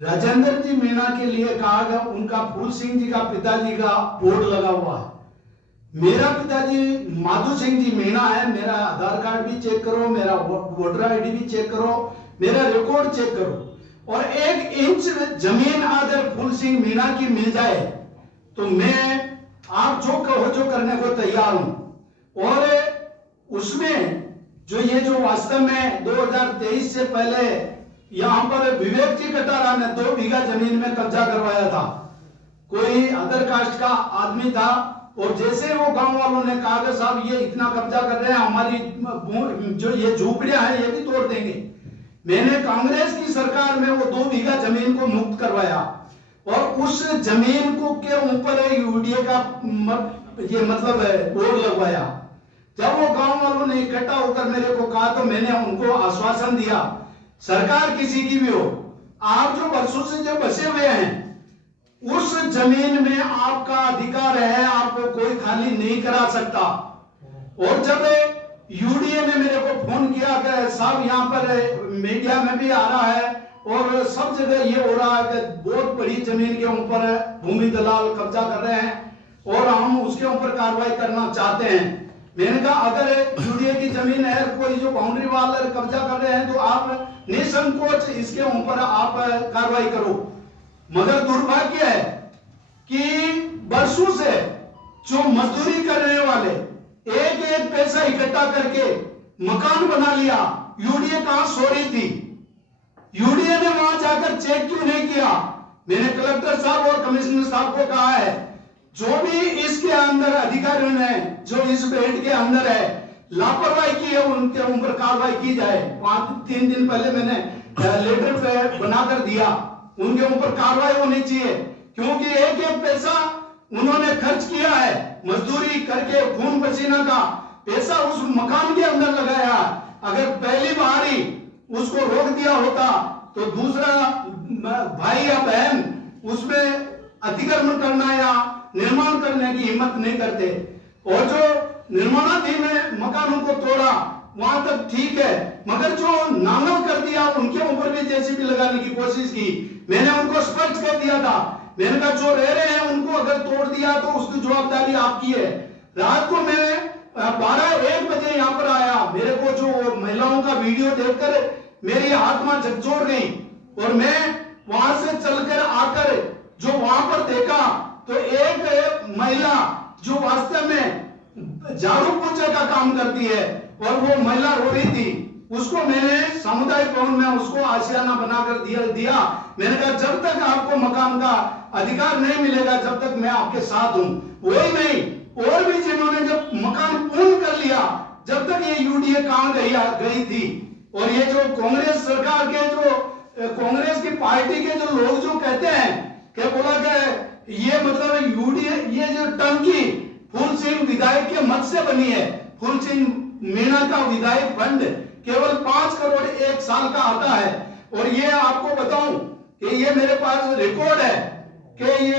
राजेंद्र जी मीणा के लिए कहा गया, उनका फूल सिंह जी का पिताजी का बोर्ड लगा हुआ है। मेरा पिताजी माधु सिंह जी मीणा है। मेरा आधार कार्ड भी चेक करो, मेरा वोटर आईडी भी चेक करो, मेरा रिकॉर्ड चेक करो। और 1 इंच जमीन अगर फूल सिंह मीणा की मिल जाए तो मैं आप जो कहो जो करने को तैयार हूं। और उसमें जो वास्तव में 2023 से पहले यहां पर विवेक जी कटारा ने 2 बीघा जमीन में कब्जा करवाया था। कोई अदर कास्ट का आदमी था और जैसे वो गांव वालों ने कहा कि साहब ये इतना कब्जा कर रहे हैं, हमारी जो ये झोपड़ियां हैं ये भी तोड़ देंगे, मैंने कांग्रेस की सरकार में वो 2 बीघा जमीन को मुक्त करवाया और उस जमीन को के ऊपर यूडीए का ये मतलब बोर्ड लगवाया। जब वो गांव वालों ने इकट्ठा होकर मेरे को कहा तो मैंने उनको आश्वासन दिया, सरकार किसी की भी हो, आप जो वर्षों से जो बसे हुए हैं उस जमीन में आपका अधिकार है, आपको कोई खाली नहीं करा सकता। और जब यूडीए ने मेरे को फोन किया कि साहब यहाँ पर मीडिया में भी आ रहा है और सब जगह ये हो रहा है कि बहुत बड़ी जमीन के ऊपर भूमि दलाल कब्जा कर रहे हैं और हम उसके ऊपर कार्रवाई करना चाहते हैं। मैंने कहा अगर यूडीए की जमीन है, कोई जो बाउंड्री वाल कब्जा कर रहे हैं तो आप निसंकोच इसके ऊपर आप कार्रवाई करो। मगर दुर्भाग्य है कि वर्षों से जो मजदूरी करने वाले एक एक पैसा इकट्ठा करके मकान बना लिया, यूडीए कहां सो रही थी? यूडीए ने वहां जाकर चेक क्यों नहीं किया? मैंने कलेक्टर साहब और कमिश्नर साहब को कहा है, जो भी इसके अंदर अधिकारियों ने जो इस बेल्ट के अंदर है लापरवाही की है उनके ऊपर कार्रवाई की जाए। 3 दिन पहले मैंने लेटर पे बनाकर दिया, उनके ऊपर कार्रवाई होनी चाहिए क्योंकि एक एक पैसा उन्होंने खर्च किया है, मजदूरी करके खून पसीना का पैसा उस मकान के अंदर लगाया। अगर पहली बार ही उसको रोक दिया होता तो दूसरा भाई या बहन उसमें अतिक्रमण करना या निर्माण करने की हिम्मत नहीं करते। और जो निर्माणाधीन मकानों को तोड़ा वहां तक ठीक है, मगर जो नांगल कर दिया उनके ऊपर भी जेसीबी लगाने की कोशिश की। मैंने उनको स्पष्ट कर दिया था, मैंने कहा जो रह रहे हैं उनको अगर तोड़ दिया तो उसकी जवाबदारी आपकी है। रात को मैं 12-1 बजे यहाँ पर आया, मेरे को जो महिलाओं का वीडियो देखकर मेरी आत्मा झकझोर गई और मैं वहां से चलकर आकर जो वहां पर देखा तो एक महिला जो वास्तव में झाड़ू पोछे का काम करती है और वो महिला रो रही थी, उसको मैंने सामुदायिक भवन में उसको आशियाना बनाकर दिया। मैंने कहा जब तक आपको मकान का अधिकार नहीं मिलेगा जब तक मैं आपके साथ हूं। वही नहीं और भी जिन्होंने जब मकान पूर्ण कर लिया, जब तक ये यूडीए कहां गई थी। और ये जो कांग्रेस सरकार के जो कांग्रेस की पार्टी के जो लोग जो कहते हैं कि बोला कि ये मतलब यूडीए ये जो टंकी फूल सिंह विधायक के मत से बनी है, फूल सिंह मीणा का विधायक फंड केवल 5 करोड़ 1 साल का आता है। और ये आपको बताऊं कि ये मेरे पास रिकॉर्ड है कि ये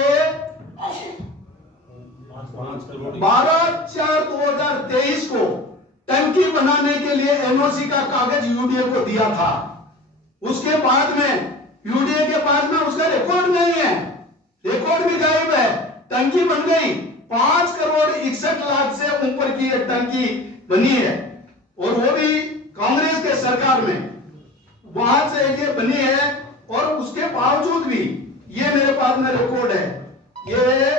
12/4/2023 को टंकी बनाने के लिए एनओसी का कागज यूडीए को दिया था। उसके बाद में यूडीए के पास में उसका रिकॉर्ड नहीं है, रिकॉर्ड भी गायब है। टंकी बन गई, 5 करोड़ 61 लाख से ऊपर की टंकी बनी है और वो भी कांग्रेस के सरकार में, वहां से ये बनी है। और उसके बावजूद भी ये मेरे पास में रिकॉर्ड है, ये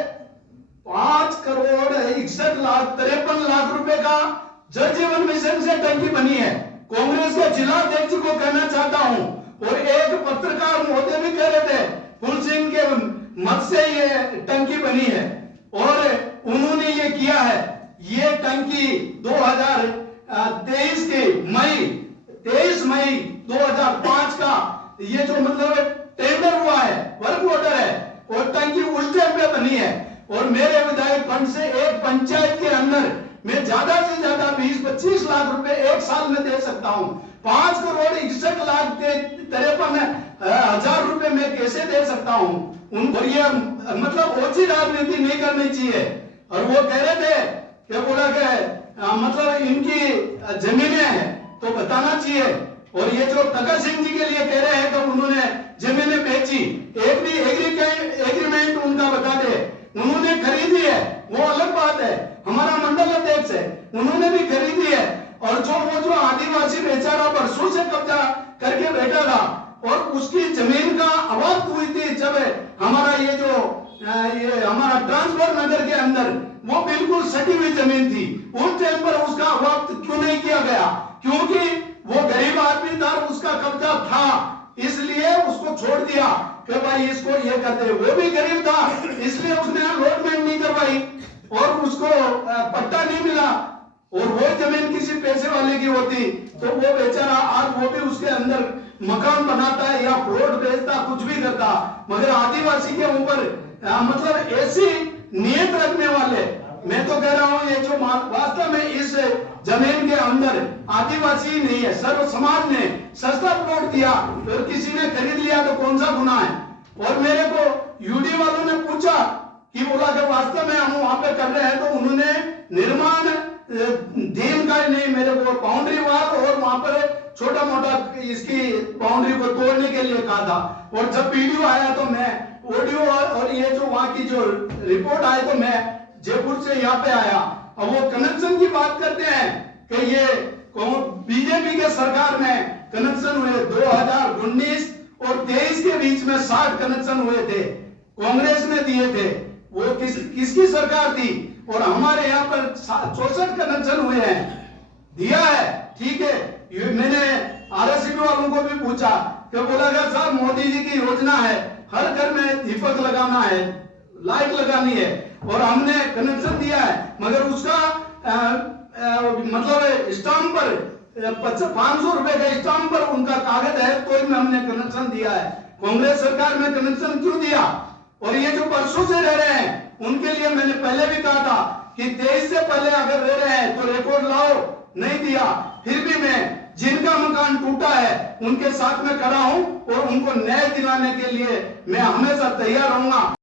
5 करोड़ 61 लाख 53 लाख रुपए का जल जीवन मिशन से टंकी बनी है। कांग्रेस के जिला अध्यक्ष को कहना चाहता हूं और एक पत्रकार महोदय भी कह रहे थे फूल सिंह के मत से ये टंकी बनी है और उन्होंने ये किया है। ये टंकी 2023 के 23 मई 2005 का ये जो मतलब टेंडर हुआ है, वर्क ऑर्डर है और टंकी उल्टे पे बनी है। और मेरे विधायक फंड से एक पंचायत के अंदर मैं ज्यादा से ज्यादा 20-25 लाख रुपए 1 साल में दे सकता हूं। 5 करोड़ 61 लाख 53 हजार रुपए मैं कैसे दे सकता हूं उनको? ये मतलब ओछी राजनीति नहीं करनी चाहिए। और वो कह रहे थे कि बोला कि मतलब इनकी जमीनें हैं तो बताना चाहिए। और ये जो तकर सिंह जी के लिए कह रहे हैं तो उन्होंने जमीनें बेची और उसकी जमीन का अवाप्त हुई थी जब हमारा ये हमारा ट्रांसफर नगर के अंदर वो बिल्कुल सटी हुई जमीन थी, उस टाइम पर उसका अवाप्त क्यों नहीं किया गया? क्योंकि वो गरीब आदमी था, उसका कब्जा था, इसलिए उसको छोड़ दिया कि भाई इसको ये करते। वो भी गरीब था इसलिए उसने अलॉटमेंट नहीं करवाई और उसको पट्टा नहीं मिला, और वो जमीन किसी पैसे वाले की होती तो वो बेचारा आज वो भी उसके अंदर मकान बनाता है या प्लॉट बेचता, कुछ भी करता। मगर आदिवासी के ऊपर मतलब ऐसी नियत रखने वाले, मैं तो कह रहा हूं ये जो वास्तव में इस जमीन के अंदर आदिवासी नहीं है, सर्व समाज ने सस्ता प्लॉट दिया और किसी ने खरीद लिया तो कौन सा गुनाह है? और मेरे को यूडी वालों ने पूछा कि बोला कि वास्तव में हम वहां पे कर रहे हैं, तो उन्होंने निर्माण दिन का नहीं, मेरे को बाउंड्री वाल और वहां पर छोटा मोटा इसकी बाउंड्री को तोड़ने के लिए कहा था। और जब वीडियो आया तो मैं ऑडियो और ये जो वहां की जो रिपोर्ट आई तो मैं जयपुर से यहाँ पे आया। अब वो कनेक्शन की बात करते हैं कि ये बीजेपी के सरकार में कनेक्शन हुए 2019 और 23 के बीच में 60 कनेक्शन हुए थे, कांग्रेस ने दिए थे। वो किसकी सरकार थी? और हमारे यहाँ पर 64 कनेक्शन हुए हैं, दिया है, ठीक है। मैंने आरएससीबी वालों को भी पूछा कि बोला गया साहब मोदी जी की योजना है, हर घर में दीपक लगाना है, लाइट लगानी है, और हमने कनेक्शन दिया है, मगर उसका मतलब स्टाम्प पर 500 रुपए का स्टाम्प पर उनका कागज है तो हमने कनेक्शन दिया है। कांग्रेस सरकार में कनेक्शन क्यों दिया? और ये जो परसों से रह रहे हैं उनके लिए मैंने पहले भी कहा था कि 23 से पहले अगर रह रहे हैं तो रिकॉर्ड लाओ, नहीं दिया। फिर भी मैं जिनका मकान टूटा है उनके साथ में खड़ा हूं और उनको न्याय दिलाने के लिए मैं हमेशा तैयार रहूंगा।